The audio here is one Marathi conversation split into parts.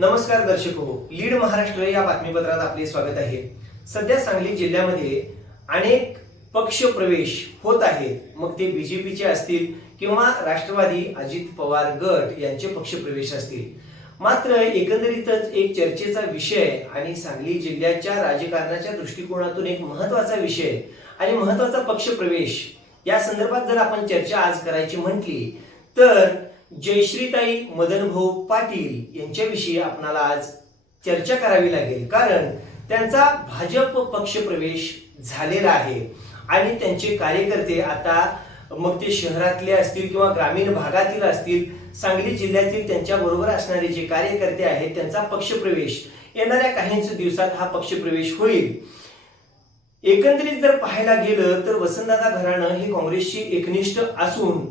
नमस्कार दर्शक हो लीड महाराष्ट्र या बातमीपत्रात आपले स्वागत आहे. सध्या सांगली जिल्ह्यामध्ये अनेक पक्ष प्रवेश होत आहेत. मग ते बीजेपीचे असतील किंवा राष्ट्रवादी अजित पवार गट यांचे पक्ष प्रवेश असतील. मात्र एकंदरीतच एक चर्चेचा विषय आणि सांगली जिल्ह्याच्या राजकारणाच्या दृष्टिकोनातून एक महत्त्वाचा विषय आणि महत्त्वाचा पक्ष प्रवेश या संदर्भात जर आपण चर्चा आज करायची म्हटली तर जयश्रीताई मदनभाऊ पाटील यांच्याविषयी आपणाला आज चर्चा करावी लागेल. कारण त्यांचा भाजप पक्ष प्रवेश झालेला आहे. आणि त्यांचे कार्यकर्ते आता मग ते शहरातले असतील किंवा ग्रामीण भागातील असतील सांगली जिल्ह्यातील त्यांच्या बरोबर असणारे जे कार्यकर्ते आहेत त्यांचा पक्षप्रवेश येणाऱ्या काहींच दिवसात हा पक्षप्रवेश होईल. एकंदरीत जर पाहायला गेलं तर वसंतदादा घराणं हे काँग्रेसशी एकनिष्ठ असून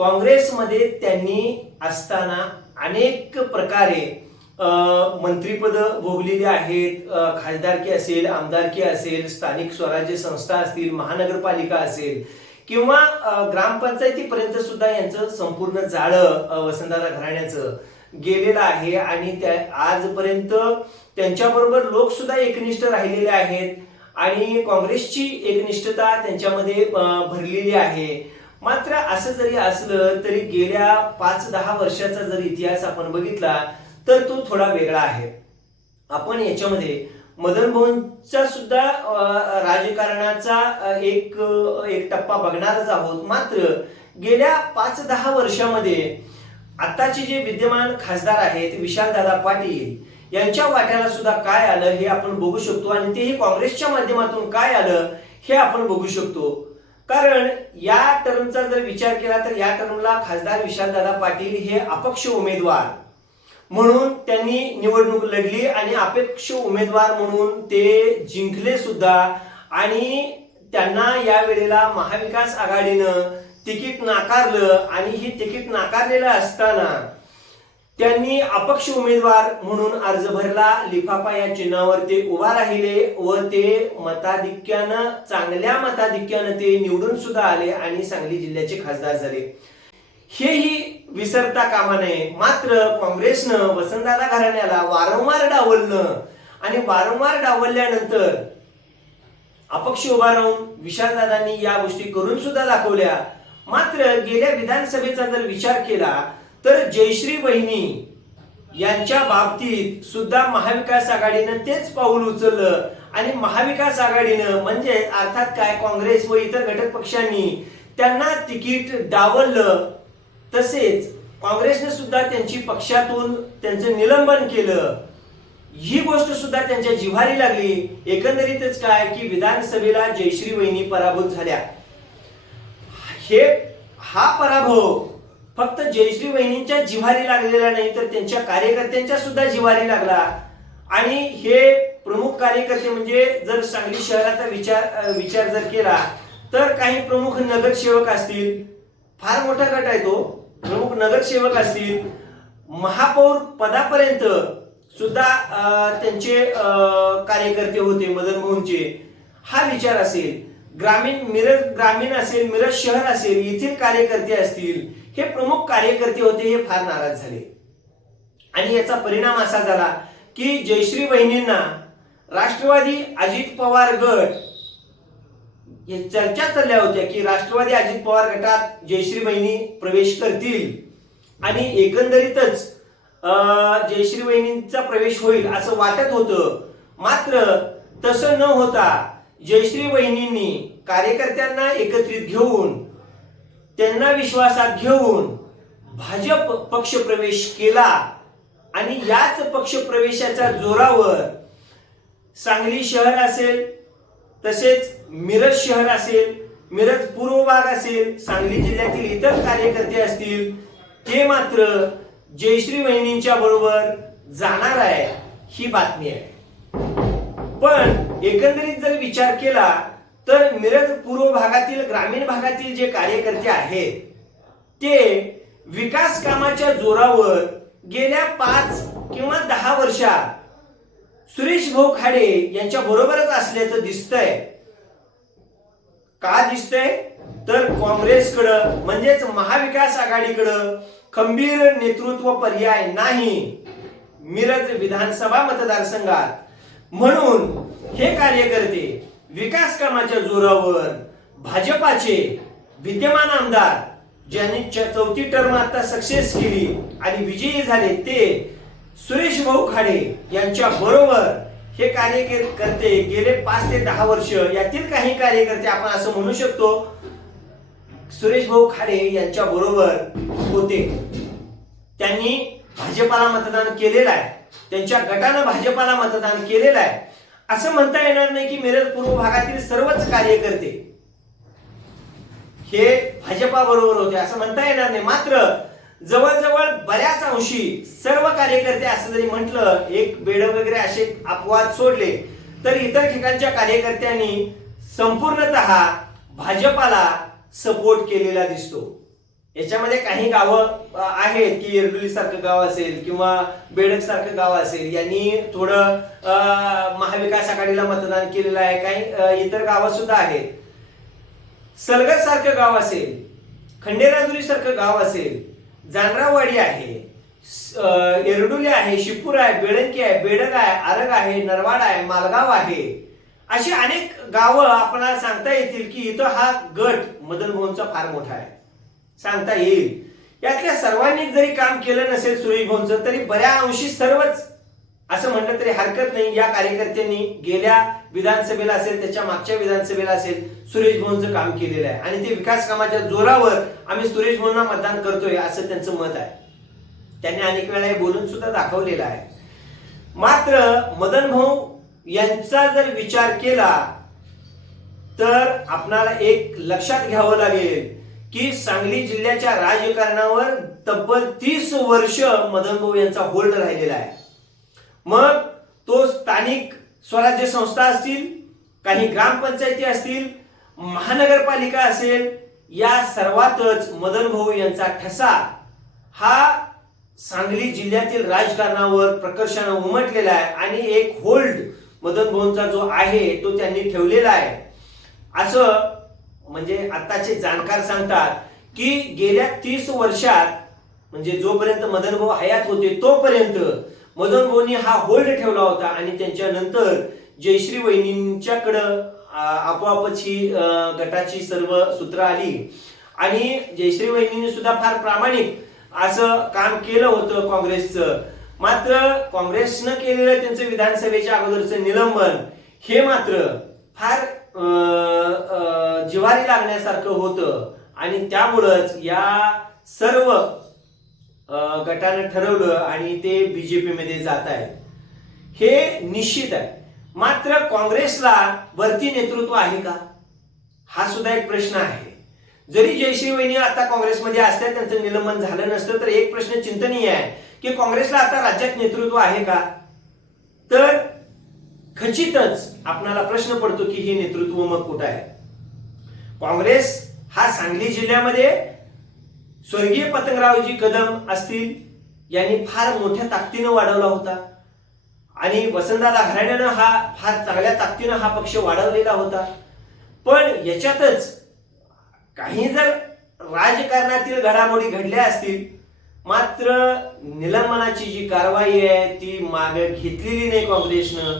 काँग्रेसमध्ये त्यांनी असताना अनेक प्रकारे मंत्रीपद भोगलेले भोगलेली आहेत खासदारकी असेल आमदारकी असेल स्थानिक स्वराज्य संस्था असतील महानगरपालिका असेल किंवा ग्रामपंचायतीपर्यंत सुद्धा यांचं संपूर्ण जाळं वसंतदादा घराण्याचं गेलेलं आहे. आणि त्या आजपर्यंत त्यांच्याबरोबर लोक सुद्धा एकनिष्ठ राहिलेले आहेत. आणि काँग्रेसची एकनिष्ठता त्यांच्यामध्ये भरलेली आहे. मात्र असं जरी असलं तरी गेल्या पाच दहा वर्षाचा जर इतिहास आपण बघितला तर तो थोडा वेगळा आहे. आपण याच्यामध्ये मदन मोहनचा सुद्धा राजकारणाचा एक एक टप्पा बघणारच आहोत. मात्र गेल्या पाच दहा वर्षामध्ये आताचे जे विद्यमान खासदार आहेत विशालदादा पाटील यांच्या वाट्याला सुद्धा काय आलं हे आपण बघू शकतो आणि तेही काँग्रेसच्या माध्यमातून काय आलं हे आपण बघू शकतो. कारण या टर्मचा जर विचार केला तर या टर्मला खासदार विशालदादा पाटील हे अपक्ष उमेदवार म्हणून त्यांनी निवडणूक लढली आणि अपेक्ष उमेदवार म्हणून ते जिंकले सुद्धा. आणि त्यांना या वेळेला महाविकास आघाडीनं तिकीट नाकारलं आणि ही तिकीट नाकारलेलं असताना त्यांनी अपक्ष उमेदवार म्हणून अर्ज भरला. लिफाफा या चिन्हावर ते उभा राहिले व ते मताधिक्यानं चांगल्या मताधिक्यानं ते निवडून सुद्धा आले आणि सांगली जिल्ह्याचे खासदार झाले. हेही विसरता कामा नये. मात्र काँग्रेसनं वसंतदादा घराण्याला वारंवार डावललं आणि वारंवार डावलल्यानंतर अपक्ष उभा राहून विशालदादांनी या गोष्टी करून सुद्धा दाखवल्या. मात्र गेल्या विधानसभेचा जर विचार केला तर जयश्री वहिनी यांच्या बाबतीत सुद्धा महाविकास आघाडीनं तेच पाऊल उचललं. आणि महाविकास आघाडीनं म्हणजे अर्थात काय काँग्रेस व इतर घटक पक्षांनी त्यांना तिकीट डावललं. तसेच काँग्रेसने सुद्धा त्यांची पक्षातून त्यांचं निलंबन केलं. ही गोष्ट सुद्धा त्यांच्या जिव्हारी लागली. एकंदरीतच काय की विधानसभेला जयश्री वहिनी पराभूत झाल्या. हे हा पराभव फक्त जयश्री वहिनींच्या जिव्हारी लागलेला नाही तर त्यांच्या कार्यकर्त्यांच्या सुद्धा जिव्हारी लागला. आणि हे प्रमुख कार्यकर्ते म्हणजे जर सांगली शहराचा विचार विचार जर केला तर काही प्रमुख नगरसेवक असतील. फार मोठा गट आहे तो. प्रमुख नगरसेवक असतील. महापौर पदापर्यंत सुद्धा त्यांचे कार्यकर्ते होते मदन मोहनचे. हा विचार असेल. ग्रामीण मिरज ग्रामीण असेल मिरज शहर असेल येथील कार्यकर्ते असतील हे प्रमुख कार्यकर्ते होते हे फार नाराज झाले. आणि याचा परिणाम असा झाला की जयश्री बहिणींना राष्ट्रवादी अजित पवार गट चर्चा चालल्या होत्या की राष्ट्रवादी अजित पवार गटात जयश्री बहिणी प्रवेश करतील. आणि एकंदरीतच अं, जयश्री बहिणींचा प्रवेश होईल असं वाटत होतं. मात्र तसं न होता जयश्री वहिनींनी कार्यकर्त्यांना एकत्रित घेऊन त्यांना विश्वासात घेऊन भाजप पक्ष प्रवेश केला आणि याच पक्ष प्रवेशाच्या जोरावर सांगली शहर असेल तसेच मिरज शहर असेल मिरज पूर्व भाग असेल सांगली जिल्ह्यातील इतर कार्यकर्ते असतील ते मात्र जयश्री वहिनींच्या बरोबर जाणार आहे ही बातमी आहे. पण एकंदरीत जर विचार केला तर मिरज पूर्व भागातील ग्रामीण भागातील जे कार्यकर्ते आहेत ते विकास कामाच्या जोरावर गेल्या पाच किंवा दहा वर्षात सुरेश भाऊ खाडे यांच्या बरोबरच असल्याचं दिसतंय. का दिसतंय? तर काँग्रेसकडं म्हणजेच महाविकास आघाडीकडं खंबीर नेतृत्व पर्याय नाही. मिरज विधानसभा मतदारसंघात. म्हणून हे कार्यकर्ते विकास कामाच्या जोरावर भाजपाचे विद्यमान आमदार ज्यांनी च- चौथी टर्म आता सक्सेस केली आणि विजयी झाले ते सुरेश भाऊ खाडे यांच्या बरोबर हे कार्यकर्ते गेले पाच ते दहा वर्ष यातील काही कार्यकर्ते आपण असं म्हणू शकतो सुरेश भाऊ खाडे यांच्या बरोबर होते. त्यांनी भाजपाला मतदान केलेलं आहे. त्यांच्या गटानं भाजपाला मतदान केलेलं आहे. असं म्हणता येणार नाही की मिरज पूर्व भागातील सर्वच कार्यकर्ते हे भाजपा बरोबर होते असं म्हणता येणार नाही. मात्र जवळजवळ बऱ्याच अंशी सर्व कार्यकर्ते असं जरी म्हटलं एक बेड वगैरे असे अपवाद सोडले तर इतर ठिकाणच्या कार्यकर्त्यांनी संपूर्णतः भाजपाला सपोर्ट केलेला दिसतो. याच्यामध्ये काही गावं आहेत की येरडुली सारखं गाव असेल किंवा बेडक सारखं गाव असेल यांनी थोडं महाविकास आघाडीला मतदान केलेलं आहे. काही इतर गावं सुद्धा आहेत. सलगत सारखं गाव असेल खंडेराजुरी सारखं गाव असेल जानरावाडी आहे येरडुली आहे शिपूर आहे बेळंकी आहे बेडग आहे आरग आहे नरवाड आहे मालगाव आहे. अशी अनेक गावं आपल्याला सांगता येतील की इथं हा गट मदन मोहनचा फार मोठा आहे. सांगता येईल. यातल्या सर्वांनी जरी काम केलं नसेल सुरेश तरी बऱ्या अंशी सर्वच असं म्हणलं तरी हरकत नाही. या कार्यकर्त्यांनी गेल्या विधानसभेला असेल त्याच्या मागच्या विधानसभेला असेल सुरेश भाऊंचं काम केलेलं आहे. आणि ते विकास कामाच्या जोरावर आम्ही सुरेश भाऊंना मतदान करतोय असं त्यांचं मत आहे. त्यांनी अनेक वेळा हे बोलून सुद्धा दाखवलेलं आहे. मात्र मदन भाऊ यांचा जर विचार केला तर आपणाला एक लक्षात घ्यावं लागेल. की सांगली जिल्ह्याच्या राजकारणावर तब्बल तीस वर्ष मदन भाऊ यांचा होल्ड राहिलेला आहे. मग तो स्थानिक स्वराज्य संस्था असतील काही ग्रामपंचायती असतील महानगरपालिका असेल या सर्वातच मदन भाऊ यांचा ठसा हा सांगली जिल्ह्यातील राजकारणावर प्रकर्षानं उमटलेला आहे. आणि एक होल्ड मदन भाऊंचा जो आहे तो त्यांनी ठेवलेला आहे. असं म्हणजे आताचे जाणकार सांगतात की गेल्या तीस वर्षात म्हणजे जोपर्यंत मदन भाऊ हयात होते तोपर्यंत मदन भाऊनी हा होल्ड ठेवला होता आणि त्यांच्या नंतर जयश्री वहिनींच्याकडं आपोआपच ही गटाची सर्व सूत्र आली. आणि जयश्री वहिनींनी सुद्धा फार प्रामाणिक असं काम केलं होतं काँग्रेसचं. मात्र काँग्रेसनं केलेलं त्यांचं विधानसभेच्या अगोदरचं निलंबन हे मात्र फार जिवारी लागण्यासारखं होतं. आणि त्यामुळंच या सर्व गटानं ठरवलं आणि ते बीजेपीमध्ये जात आहेत. हे निश्चित आहे. मात्र काँग्रेसला वरती नेतृत्व आहे का? हा सुद्धा एक प्रश्न आहे. जरी जयश्री वहिनी आता काँग्रेसमध्ये असत्या त्यांचं निलंबन झालं नसतं तर एक प्रश्न चिंतनीय आहे की काँग्रेसला आता राज्यात नेतृत्व आहे का? तर खचितच आपणाला प्रश्न पडतो की हे नेतृत्व मग कुठं आहे? काँग्रेस हा सांगली जिल्ह्यामध्ये स्वर्गीय पतंगरावजी कदम असतील यांनी फार मोठ्या ताकदीनं वाढवला होता. आणि वसंतदादा घराण्यानं हा फार चांगल्या ताकदीनं हा पक्ष वाढवलेला होता. पण याच्यातच काही जर राजकारणातील घडामोडी घडल्या असतील मात्र निलंबनाची जी कारवाई आहे ती मागे घेतलेली नाही काँग्रेसनं.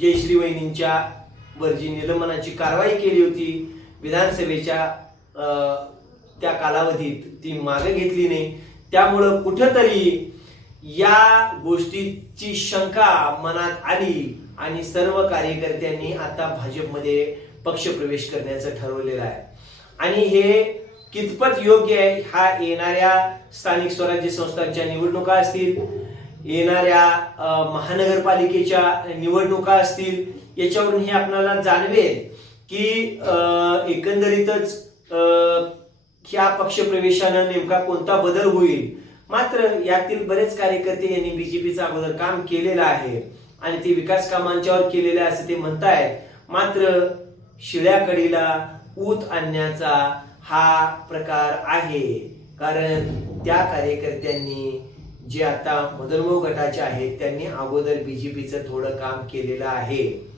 जयश्री वहिनींच्या वर जी निलंबनाची कारवाई केली होती. विधानसभेच्या अं, त्या कालावधीत ती मागे घेतली नाही. त्यामुळं कुठंतरी या गोष्टीची शंका मनात आली आणि सर्व कार्यकर्त्यांनी आता भाजपमध्ये पक्षप्रवेश करण्याचं ठरवलेलं आहे. आणि हे कितपत योग्य आहे? हा येणाऱ्या स्थानिक स्वराज्य संस्थांच्या निवडणुका असतील येणाऱ्या महानगरपालिकेच्या निवडणुका असतील याच्यावरून हे आपल्याला जाणवेल की एकंदरीतच ह्या पक्षप्रवेशानं नेमका कोणता बदल होईल. मात्र यातील बरेच कार्यकर्ते यांनी बीजेपीचा अगोदर काम केलेलं आहे आणि ते विकास कामांच्यावर केलेलं आहे असं ते म्हणतायत. मात्र शिळ्या कडीला ऊत आणण्याचा हा प्रकार आहे. कारण त्या कार्यकर्त्यांनी जे आता मदनमोह गटाचे आहेत त्यांनी अगोदर बीजेपीचं थोडं काम केलेलं आहे.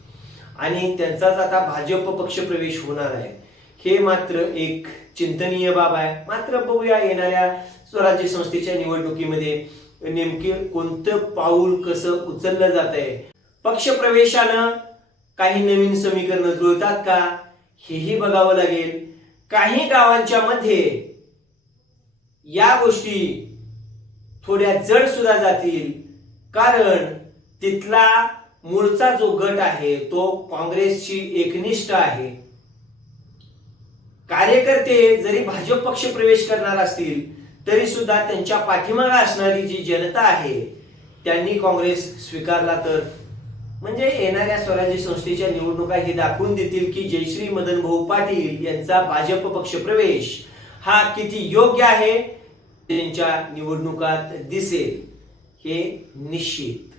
आणि त्यांचाच आता भाजप पक्ष प्रवेश होणार आहे. हे मात्र एक चिंतनीय बाब आहे. मात्र बघूया येणाऱ्या स्वराज्य संस्थेच्या निवडणुकीमध्ये नेमके कोणतं पाऊल कसं उचललं जात आहे. पक्षप्रवेशानं काही नवीन समीकरणं जुळतात का? हेही बघावं लागेल. काही गावांच्या मध्ये या गोष्टी थोड्या जड सुद्धा जातील. कारण तिथला मूळचा जो गट आहे तो काँग्रेसची एकनिष्ठ आहे. कार्यकर्ते जरी भाजप पक्ष प्रवेश करणार असतील तरी सुद्धा त्यांच्या पाठीमागा असणारी जी जनता आहे त्यांनी काँग्रेस स्वीकारला तर. म्हणजे येणाऱ्या स्वराज्य संस्थेच्या निवडणुका हे दाखवून देतील की जयश्री मदन भाऊ पाटील यांचा भाजप पक्ष प्रवेश हा किती योग्य आहे निवडणुकात दिसेल हे निश्चित.